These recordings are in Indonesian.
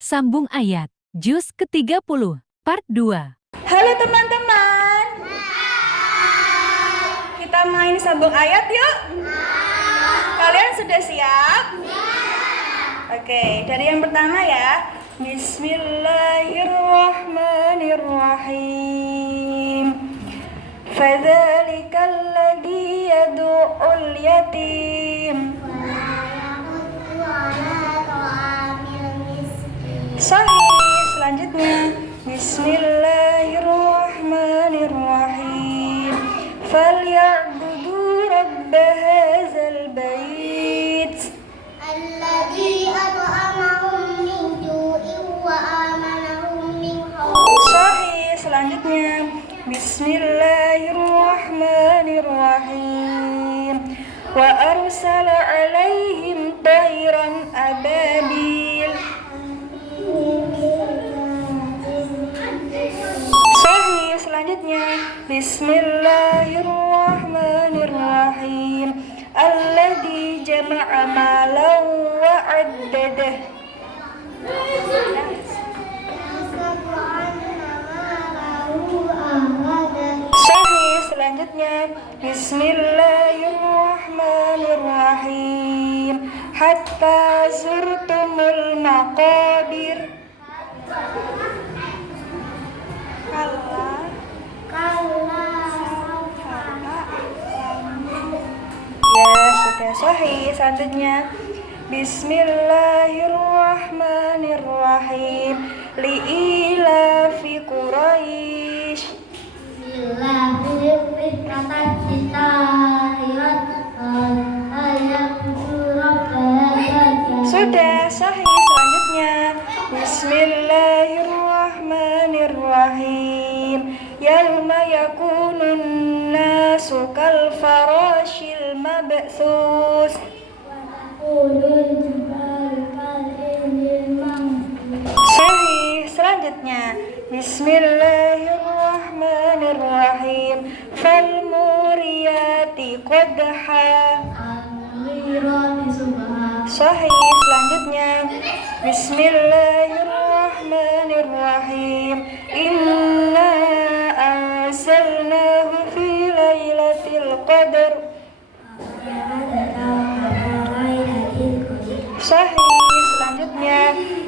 Sambung ayat. Juz ke-30, part 2. Halo teman-teman. Kita main sambung ayat yuk. Kalian sudah siap? Oke, dari yang pertama ya. Bismillahirrahmanirrahim. Fadzalikal ladzi yad'ul yatim. Sahih. Selanjutnya Bismillahirrahmanirrahim. Falyabudu rabb hadzal bait alladzi at'amahum min ju'in wa amanahum min khauf. Sahih. Selanjutnya Bismillahirrahmanirrahim. Wa arsala alaihim tayran ababil. Sahih. Selanjutnya Bismillahirrahmanirrahim. Alladzi jama'a malan wa 'addadah. Sahih. Selanjutnya Bismillahirrahmanirrahim. Hatta zurtumul maqabir. Ya, sudah sahih. Selanjutnya Bismillahirrahmanirrahim. Li'ilafi Quraisy. Sudah sahih. Selanjutnya Bismillahirrahmanirrahim. Yauma yakunun nasu kal farashil mabthus. Sahih. Selanjutnya Bismillahirrahmanirrahim. Fal muriyati qadha. Sahih. Selanjutnya Bismillahirrahmanirrahim. Inna anzalnahu fi lailatul qadar. Sahih. Selanjutnya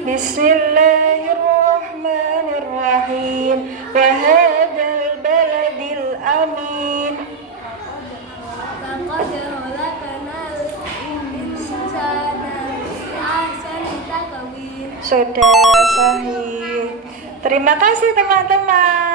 Bismillahirrahmanirrahim. Wa hadzal baladil amin. Sudah sahih. Terima kasih teman-teman.